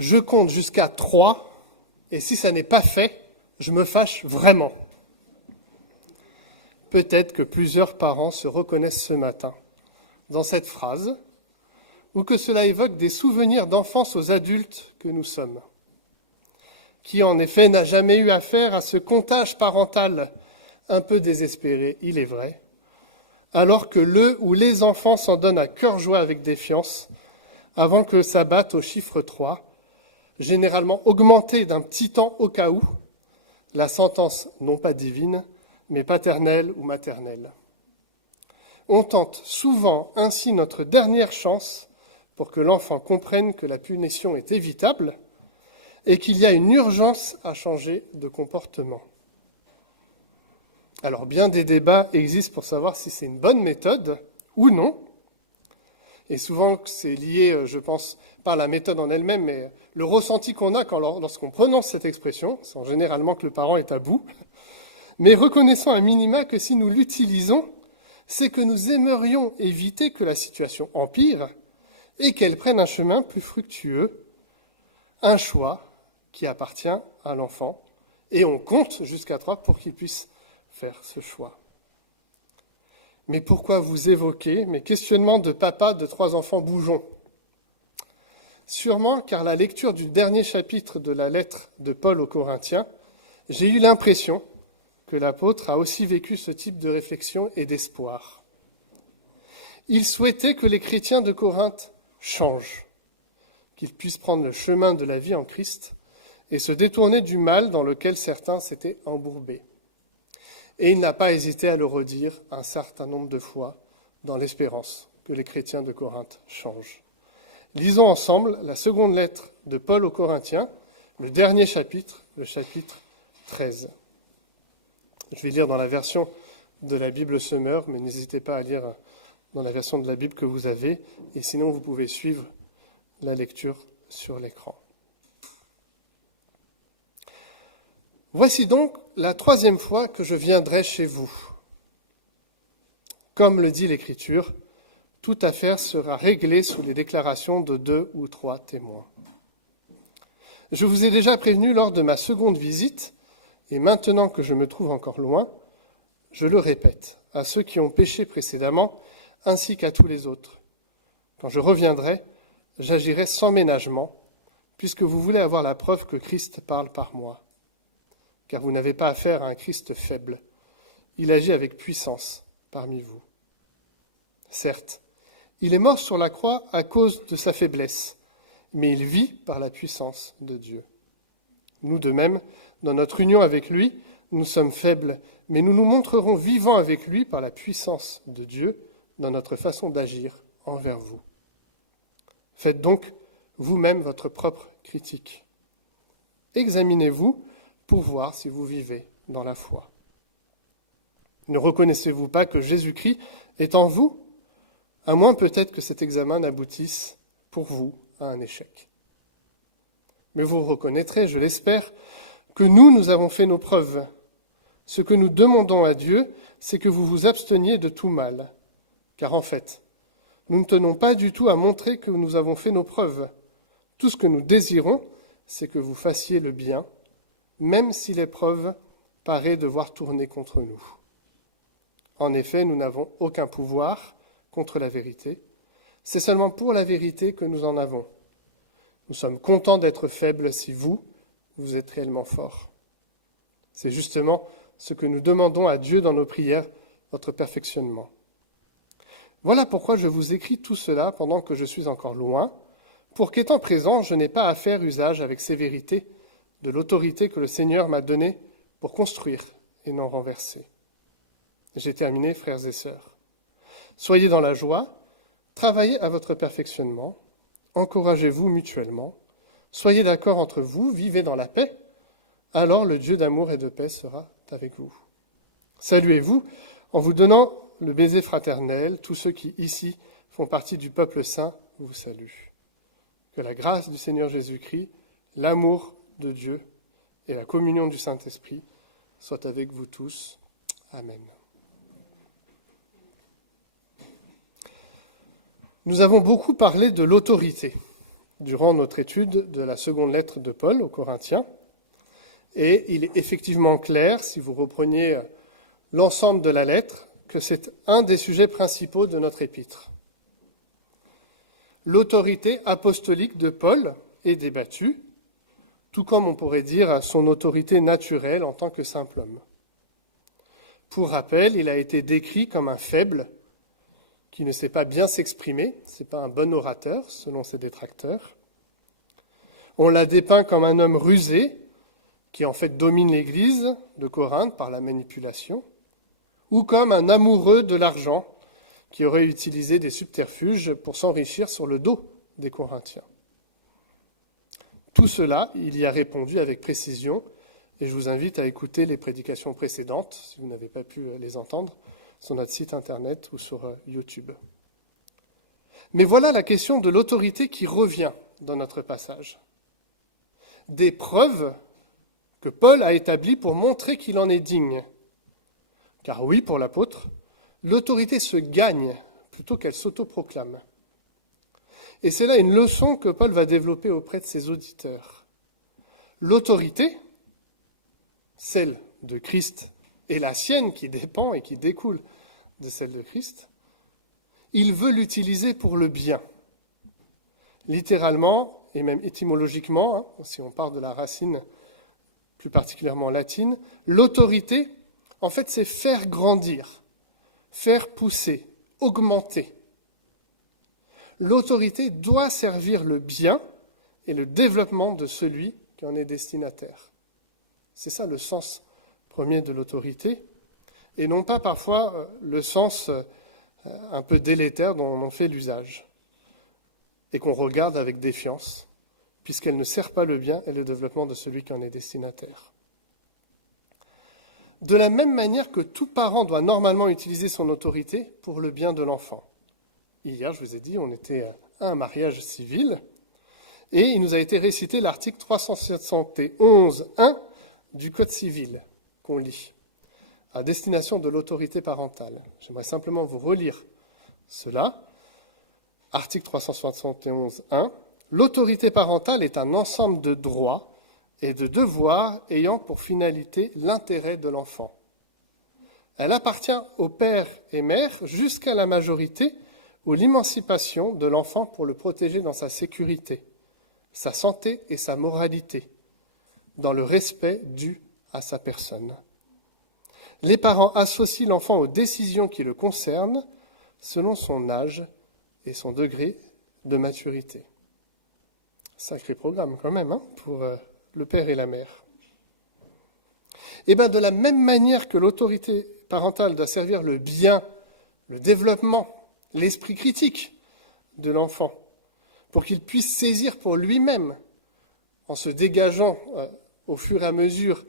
je compte jusqu'à 3, et si ça n'est pas fait, je me fâche vraiment. Peut-être que plusieurs parents se reconnaissent ce matin dans cette phrase, ou que cela évoque des souvenirs d'enfance aux adultes que nous sommes. Qui en effet n'a jamais eu affaire à ce comptage parental un peu désespéré, il est vrai, alors que le ou les enfants s'en donnent à cœur joie avec défiance, avant que ça batte au chiffre 3, généralement augmenté d'un petit temps au cas où, la sentence non pas divine, mais paternelle ou maternelle. On tente souvent ainsi notre dernière chance pour que l'enfant comprenne que la punition est évitable et qu'il y a une urgence à changer de comportement. Alors bien des débats existent pour savoir si c'est une bonne méthode ou non. Et souvent c'est lié, je pense, pas à la méthode en elle-même, mais le ressenti qu'on a lorsqu'on prononce cette expression, c'est généralement que le parent est à bout. Mais reconnaissons à minima que si nous l'utilisons, c'est que nous aimerions éviter que la situation empire et qu'elle prenne un chemin plus fructueux, un choix qui appartient à l'enfant, et on compte jusqu'à 3 pour qu'il puisse faire ce choix. Mais pourquoi vous évoquez mes questionnements de papa de 3 enfants bougeons ? Sûrement car la lecture du dernier chapitre de la lettre de Paul aux Corinthiens, j'ai eu l'impression que l'apôtre a aussi vécu ce type de réflexion et d'espoir. Il souhaitait que les chrétiens de Corinthe changent, qu'ils puissent prendre le chemin de la vie en Christ et se détourner du mal dans lequel certains s'étaient embourbés. Et il n'a pas hésité à le redire un certain nombre de fois dans l'espérance que les chrétiens de Corinthe changent. Lisons ensemble la seconde lettre de Paul aux Corinthiens, le dernier chapitre, le chapitre 13. Je vais lire dans la version de la Bible Semeur, mais n'hésitez pas à lire dans la version de la Bible que vous avez, et sinon vous pouvez suivre la lecture sur l'écran. Voici donc la 3e fois que je viendrai chez vous. Comme le dit l'Écriture, toute affaire sera réglée sous les déclarations de 2 ou 3 témoins. Je vous ai déjà prévenu lors de ma seconde visite, et maintenant que je me trouve encore loin, je le répète à ceux qui ont péché précédemment, ainsi qu'à tous les autres. Quand je reviendrai, j'agirai sans ménagement, puisque vous voulez avoir la preuve que Christ parle par moi. Car vous n'avez pas affaire à un Christ faible. Il agit avec puissance parmi vous. Certes, il est mort sur la croix à cause de sa faiblesse, mais il vit par la puissance de Dieu. Nous de même, dans notre union avec lui, nous sommes faibles, mais nous nous montrerons vivants avec lui par la puissance de Dieu dans notre façon d'agir envers vous. Faites donc vous-même votre propre critique. Examinez-vous pour voir si vous vivez dans la foi. Ne reconnaissez-vous pas que Jésus-Christ est en vous, à moins peut-être que cet examen n'aboutisse pour vous à un échec. Mais vous reconnaîtrez, je l'espère, que nous avons fait nos preuves. Ce que nous demandons à Dieu, c'est que vous vous absteniez de tout mal. Car en fait, nous ne tenons pas du tout à montrer que nous avons fait nos preuves. Tout ce que nous désirons, c'est que vous fassiez le bien, même si l'épreuve paraît devoir tourner contre nous. En effet, nous n'avons aucun pouvoir contre la vérité. C'est seulement pour la vérité que nous en avons. Nous sommes contents d'être faibles si vous êtes réellement forts. C'est justement ce que nous demandons à Dieu dans nos prières, votre perfectionnement. Voilà pourquoi je vous écris tout cela pendant que je suis encore loin, pour qu'étant présent, je n'ai pas à faire usage avec sévérité de l'autorité que le Seigneur m'a donnée pour construire et non renverser. J'ai terminé, frères et sœurs. Soyez dans la joie, travaillez à votre perfectionnement, encouragez-vous mutuellement, soyez d'accord entre vous, vivez dans la paix, alors le Dieu d'amour et de paix sera avec vous. Saluez-vous en vous donnant le baiser fraternel. Tous ceux qui ici font partie du peuple saint vous saluent. Que la grâce du Seigneur Jésus-Christ, l'amour de Dieu et la communion du Saint-Esprit soient avec vous tous. Amen. Nous avons beaucoup parlé de l'autorité. durant notre étude de la seconde lettre de Paul aux Corinthiens. Et il est effectivement clair, si vous repreniez l'ensemble de la lettre, que c'est un des sujets principaux de notre épître. L'autorité apostolique de Paul est débattue, tout comme on pourrait dire son autorité naturelle en tant que simple homme. Pour rappel, il a été décrit comme un faible qui ne sait pas bien s'exprimer, ce n'est pas un bon orateur selon ses détracteurs. On l'a dépeint comme un homme rusé qui en fait domine l'Église de Corinthe par la manipulation, ou comme un amoureux de l'argent qui aurait utilisé des subterfuges pour s'enrichir sur le dos des Corinthiens. Tout cela, il y a répondu avec précision, et je vous invite à écouter les prédications précédentes, si vous n'avez pas pu les entendre, sur notre site internet ou sur YouTube. Mais voilà la question de l'autorité qui revient dans notre passage. Des preuves que Paul a établies pour montrer qu'il en est digne. Car oui, pour l'apôtre, l'autorité se gagne plutôt qu'elle s'autoproclame. Et c'est là une leçon que Paul va développer auprès de ses auditeurs. L'autorité, celle de Christ, et la sienne qui dépend et qui découle de celle de Christ, il veut l'utiliser pour le bien. Littéralement, et même étymologiquement, si on part de la racine plus particulièrement latine, l'autorité, en fait, c'est faire grandir, faire pousser, augmenter. L'autorité doit servir le bien et le développement de celui qui en est destinataire. C'est ça le sens premier de l'autorité, et non pas parfois le sens un peu délétère dont on en fait l'usage, et qu'on regarde avec défiance, puisqu'elle ne sert pas le bien et le développement de celui qui en est destinataire. De la même manière que tout parent doit normalement utiliser son autorité pour le bien de l'enfant. Hier, je vous ai dit, on était à un mariage civil, et il nous a été récité l'article 371.1 du Code civil, qu'on lit, à destination de l'autorité parentale. J'aimerais simplement vous relire cela. Article 371.1. L'autorité parentale est un ensemble de droits et de devoirs ayant pour finalité l'intérêt de l'enfant. Elle appartient au père et mère jusqu'à la majorité ou l'émancipation de l'enfant pour le protéger dans sa sécurité, sa santé et sa moralité, dans le respect dû à sa personne. Les parents associent l'enfant aux décisions qui le concernent selon son âge et son degré de maturité. Sacré programme quand même pour le père et la mère. Et bien de la même manière que l'autorité parentale doit servir le bien, le développement, l'esprit critique de l'enfant, pour qu'il puisse saisir pour lui-même, en se dégageant au fur et à mesure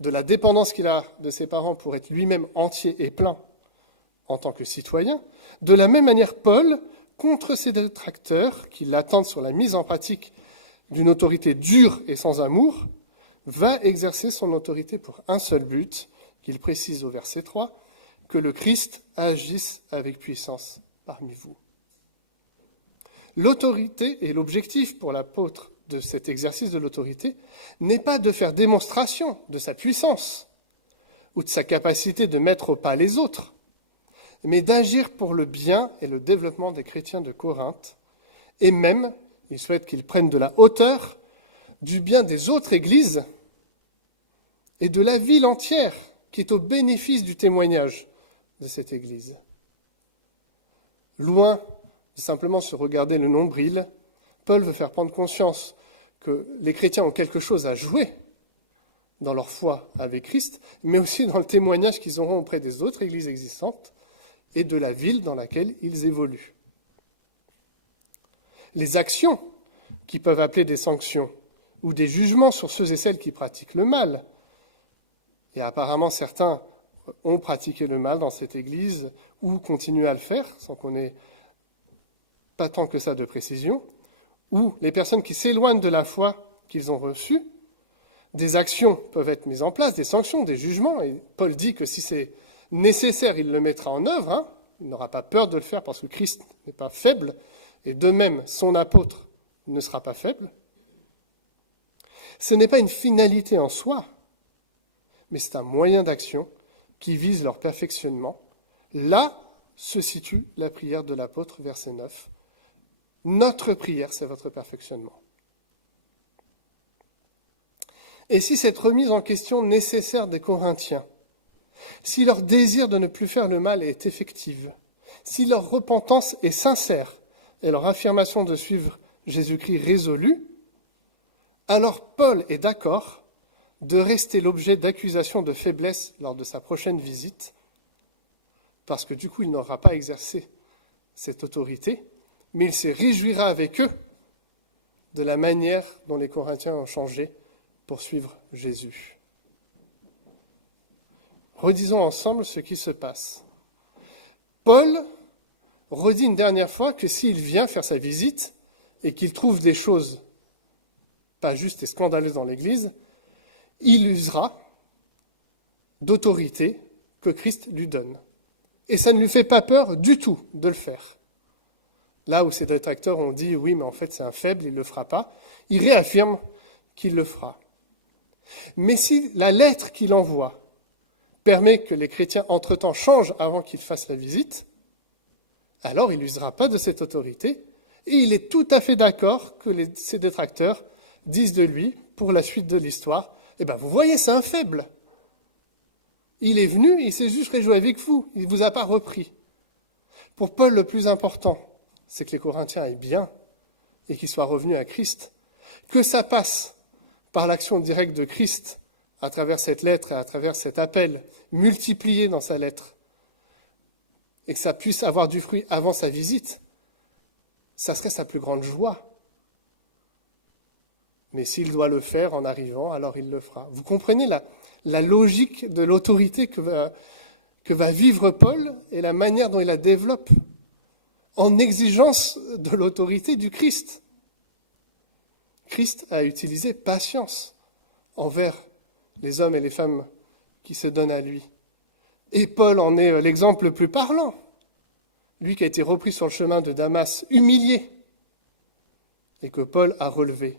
de la dépendance qu'il a de ses parents pour être lui-même entier et plein en tant que citoyen, de la même manière Paul, contre ses détracteurs qui l'attendent sur la mise en pratique d'une autorité dure et sans amour, va exercer son autorité pour un seul but, qu'il précise au verset 3, que le Christ agisse avec puissance parmi vous. L'autorité et l'objectif pour l'apôtre de cet exercice de l'autorité n'est pas de faire démonstration de sa puissance ou de sa capacité de mettre au pas les autres, mais d'agir pour le bien et le développement des chrétiens de Corinthe, et même, il souhaite qu'ils prennent de la hauteur du bien des autres églises et de la ville entière qui est au bénéfice du témoignage de cette église. Loin de simplement se regarder le nombril, Paul veut faire prendre conscience que les chrétiens ont quelque chose à jouer dans leur foi avec Christ, mais aussi dans le témoignage qu'ils auront auprès des autres églises existantes et de la ville dans laquelle ils évoluent. Les actions qui peuvent appeler des sanctions ou des jugements sur ceux et celles qui pratiquent le mal, et apparemment certains ont pratiqué le mal dans cette église ou continuent à le faire sans qu'on ait pas tant que ça de précision, ou les personnes qui s'éloignent de la foi qu'ils ont reçue, des actions peuvent être mises en place, des sanctions, des jugements, et Paul dit que si c'est nécessaire, il le mettra en œuvre, il n'aura pas peur de le faire parce que Christ n'est pas faible, et de même, son apôtre ne sera pas faible. Ce n'est pas une finalité en soi, mais c'est un moyen d'action qui vise leur perfectionnement. Là se situe la prière de l'apôtre, verset 9. Notre prière, c'est votre perfectionnement. Et si cette remise en question nécessaire des Corinthiens, si leur désir de ne plus faire le mal est effective, si leur repentance est sincère et leur affirmation de suivre Jésus-Christ résolue, alors Paul est d'accord de rester l'objet d'accusations de faiblesse lors de sa prochaine visite, parce que du coup il n'aura pas exercé cette autorité, mais il se réjouira avec eux de la manière dont les Corinthiens ont changé pour suivre Jésus. Redisons ensemble ce qui se passe. Paul redit une dernière fois que s'il vient faire sa visite et qu'il trouve des choses pas justes et scandaleuses dans l'Église, il usera d'autorité que Christ lui donne. Et ça ne lui fait pas peur du tout de le faire. Là où ses détracteurs ont dit « oui, mais en fait c'est un faible, il ne le fera pas », il réaffirme qu'il le fera. Mais si la lettre qu'il envoie permet que les chrétiens entre-temps changent avant qu'il fasse la visite, alors il n'usera pas de cette autorité et il est tout à fait d'accord que ses détracteurs disent de lui, pour la suite de l'histoire, « Eh bien, vous voyez, c'est un faible. Il est venu, il s'est juste réjoui avec vous, il ne vous a pas repris. » Pour Paul, le plus important, c'est que les Corinthiens aillent bien et qu'ils soient revenus à Christ. Que ça passe par l'action directe de Christ à travers cette lettre et à travers cet appel multiplié dans sa lettre, et que ça puisse avoir du fruit avant sa visite, ça serait sa plus grande joie. Mais s'il doit le faire en arrivant, alors il le fera. Vous comprenez la logique de l'autorité que va vivre Paul et la manière dont il la développe en exigence de l'autorité du Christ. Christ a utilisé patience envers les hommes et les femmes qui se donnent à lui. Et Paul en est l'exemple le plus parlant. Lui qui a été repris sur le chemin de Damas, humilié, et que Paul a relevé.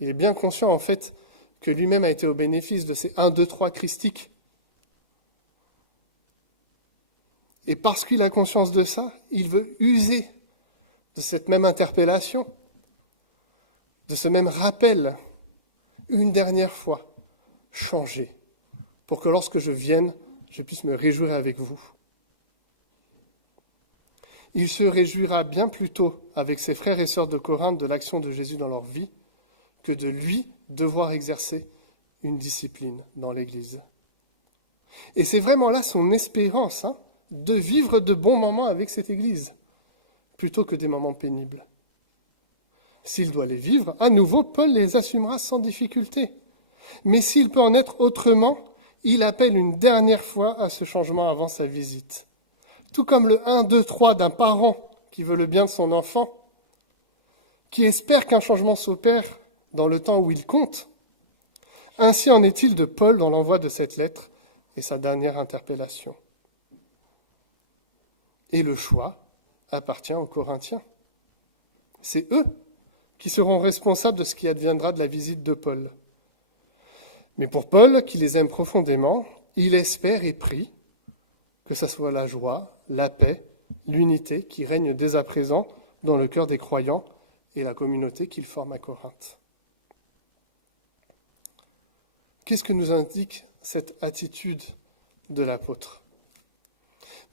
Il est bien conscient en fait que lui-même a été au bénéfice de ces 1, 2, 3 christiques. Et parce qu'il a conscience de ça, il veut user de cette même interpellation, de ce même rappel, une dernière fois, changer, pour que lorsque je vienne, je puisse me réjouir avec vous. Il se réjouira bien plus tôt avec ses frères et sœurs de Corinthe de l'action de Jésus dans leur vie que de lui devoir exercer une discipline dans l'Église. Et c'est vraiment là son espérance, de vivre de bons moments avec cette Église, plutôt que des moments pénibles. S'il doit les vivre, à nouveau, Paul les assumera sans difficulté. Mais s'il peut en être autrement, il appelle une dernière fois à ce changement avant sa visite. Tout comme le 1, 2, 3 d'un parent qui veut le bien de son enfant, qui espère qu'un changement s'opère dans le temps où il compte. Ainsi en est-il de Paul dans l'envoi de cette lettre et sa dernière interpellation. Et le choix appartient aux Corinthiens. C'est eux qui seront responsables de ce qui adviendra de la visite de Paul. Mais pour Paul, qui les aime profondément, il espère et prie que ce soit la joie, la paix, l'unité qui règne dès à présent dans le cœur des croyants et la communauté qu'ils forment à Corinthe. Qu'est-ce que nous indique cette attitude de l'apôtre ?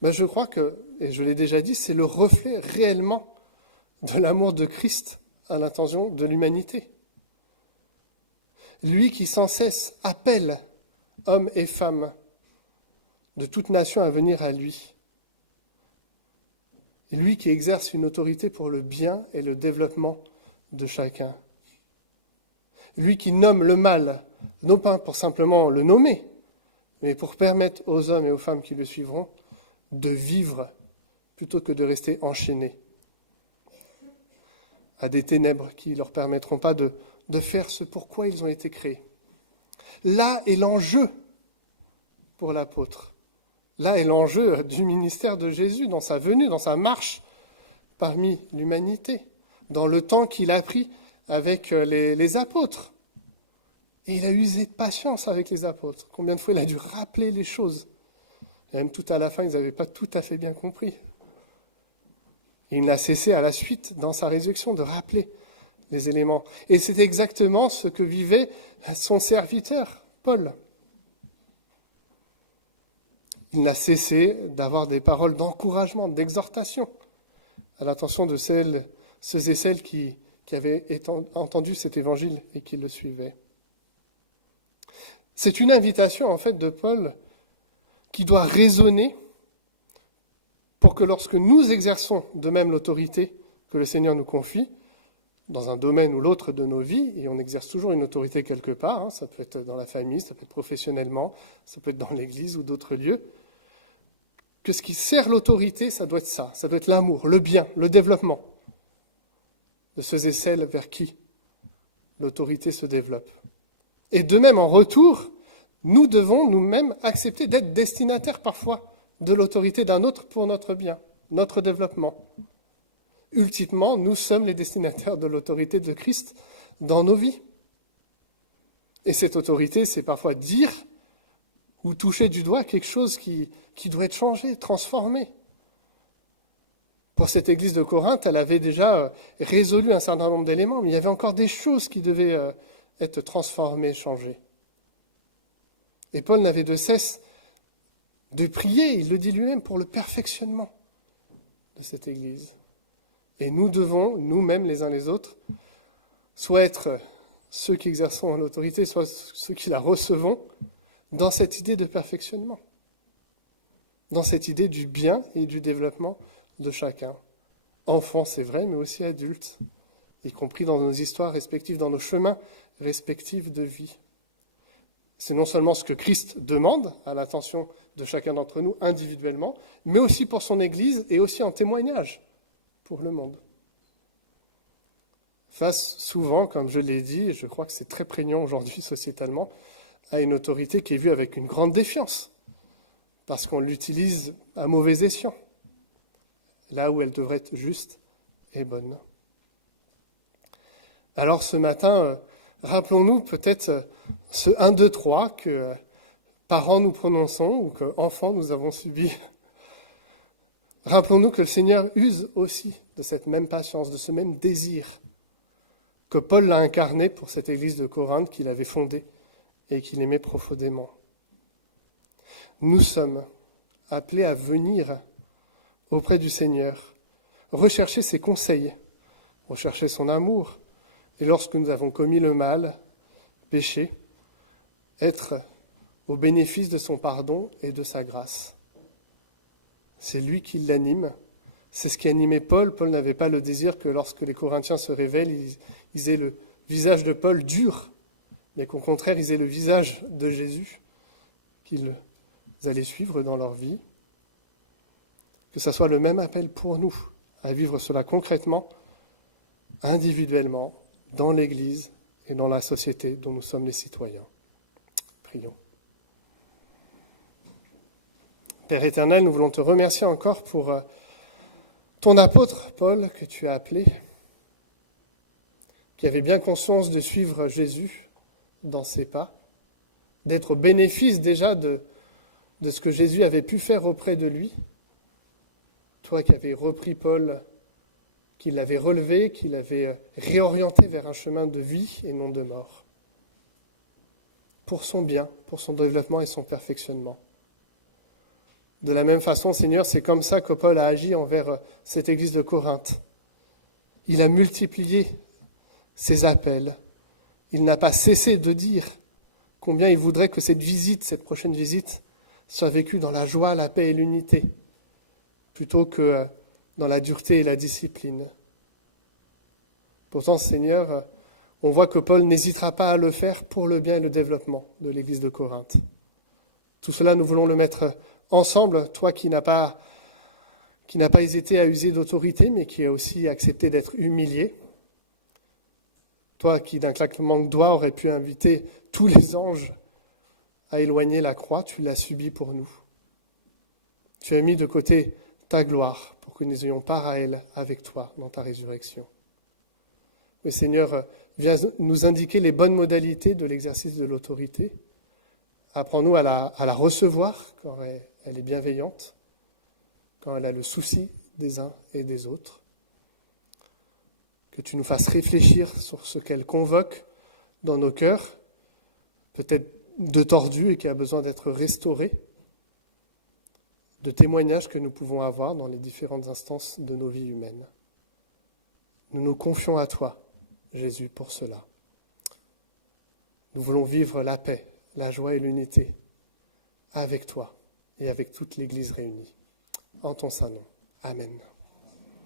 Je crois que, et je l'ai déjà dit, c'est le reflet réellement de l'amour de Christ à l'intention de l'humanité. Lui qui sans cesse appelle hommes et femmes de toute nation à venir à lui. Et lui qui exerce une autorité pour le bien et le développement de chacun. Lui qui nomme le mal, non pas pour simplement le nommer, mais pour permettre aux hommes et aux femmes qui le suivront de vivre plutôt que de rester enchaînés à des ténèbres qui ne leur permettront pas de faire ce pourquoi ils ont été créés. Là est l'enjeu pour l'apôtre. Là est l'enjeu du ministère de Jésus, dans sa venue, dans sa marche parmi l'humanité, dans le temps qu'il a pris avec les apôtres. Et il a usé de patience avec les apôtres. Combien de fois il a dû rappeler les choses. Et même tout à la fin, ils n'avaient pas tout à fait bien compris. Et il n'a cessé à la suite, dans sa résurrection, de rappeler les éléments. Et c'est exactement ce que vivait son serviteur, Paul. Il n'a cessé d'avoir des paroles d'encouragement, d'exhortation à l'attention de ceux et celles qui avaient entendu cet évangile et qui le suivaient. C'est une invitation, en fait, de Paul qui doit résonner pour que lorsque nous exerçons de même l'autorité que le Seigneur nous confie, dans un domaine ou l'autre de nos vies, et on exerce toujours une autorité quelque part, ça peut être dans la famille, ça peut être professionnellement, ça peut être dans l'église ou d'autres lieux, que ce qui sert l'autorité, ça doit être l'amour, le bien, le développement de ceux et celles vers qui l'autorité se développe. Et de même, en retour, nous devons nous-mêmes accepter d'être destinataires parfois de l'autorité d'un autre pour notre bien, notre développement. Ultimement, nous sommes les destinataires de l'autorité de Christ dans nos vies. Et cette autorité, c'est parfois dire ou toucher du doigt quelque chose qui doit être changé, transformé. Pour cette église de Corinthe, elle avait déjà résolu un certain nombre d'éléments, mais il y avait encore des choses qui devaient être transformées, changées. Et Paul n'avait de cesse de prier, il le dit lui-même, pour le perfectionnement de cette église. Et nous devons, nous-mêmes les uns les autres, soit être ceux qui exerçons l'autorité, soit ceux qui la recevons, dans cette idée de perfectionnement, dans cette idée du bien et du développement de chacun. Enfants, c'est vrai, mais aussi adultes, y compris dans nos histoires respectives, dans nos chemins respectifs de vie. C'est non seulement ce que Christ demande à l'attention de chacun d'entre nous individuellement, mais aussi pour son Église et aussi en témoignage pour le monde. Face souvent, comme je l'ai dit, et je crois que c'est très prégnant aujourd'hui sociétalement, à une autorité qui est vue avec une grande défiance, parce qu'on l'utilise à mauvais escient, là où elle devrait être juste et bonne. Alors ce matin, rappelons-nous peut-être ce 1, 2, 3 que parents nous prononçons ou que enfants nous avons subi. Rappelons-nous que le Seigneur use aussi de cette même patience, de ce même désir que Paul l'a incarné pour cette église de Corinthe qu'il avait fondée et qu'il aimait profondément. Nous sommes appelés à venir auprès du Seigneur, rechercher ses conseils, rechercher son amour, et lorsque nous avons commis le mal, péché, être au bénéfice de son pardon et de sa grâce. C'est lui qui l'anime. C'est ce qui animait Paul. Paul n'avait pas le désir que lorsque les Corinthiens se révèlent, ils aient le visage de Paul dur, mais qu'au contraire, ils aient le visage de Jésus qu'ils allaient suivre dans leur vie. Que ce soit le même appel pour nous, à vivre cela concrètement, individuellement, dans l'Église et dans la société dont nous sommes les citoyens. Prions. Père éternel, nous voulons te remercier encore pour ton apôtre, Paul, que tu as appelé, qui avait bien conscience de suivre Jésus dans ses pas, d'être au bénéfice déjà de ce que Jésus avait pu faire auprès de lui. Toi qui avais repris Paul, qui l'avait relevé, qui l'avait réorienté vers un chemin de vie et non de mort, pour son bien, pour son développement et son perfectionnement. De la même façon, Seigneur, c'est comme ça que Paul a agi envers cette église de Corinthe. Il a multiplié ses appels. Il n'a pas cessé de dire combien il voudrait que cette prochaine visite, soit vécue dans la joie, la paix et l'unité, plutôt que dans la dureté et la discipline. Pourtant, Seigneur, on voit que Paul n'hésitera pas à le faire pour le bien et le développement de l'église de Corinthe. Tout cela, nous voulons le mettre ensemble, toi qui n'as pas hésité à user d'autorité, mais qui a aussi accepté d'être humilié. Toi qui, d'un claquement de doigts, aurais pu inviter tous les anges à éloigner la croix, tu l'as subi pour nous. Tu as mis de côté ta gloire pour que nous ayons part à elle avec toi dans ta résurrection. Le Seigneur vient nous indiquer les bonnes modalités de l'exercice de l'autorité. Apprends-nous à la recevoir quand elle est bienveillante, quand elle a le souci des uns et des autres. Que tu nous fasses réfléchir sur ce qu'elle convoque dans nos cœurs, peut-être de tordu et qui a besoin d'être restauré, de témoignages que nous pouvons avoir dans les différentes instances de nos vies humaines. Nous nous confions à toi, Jésus, pour cela. Nous voulons vivre la paix, la joie et l'unité avec toi et avec toute l'Église réunie. En ton saint nom. Amen.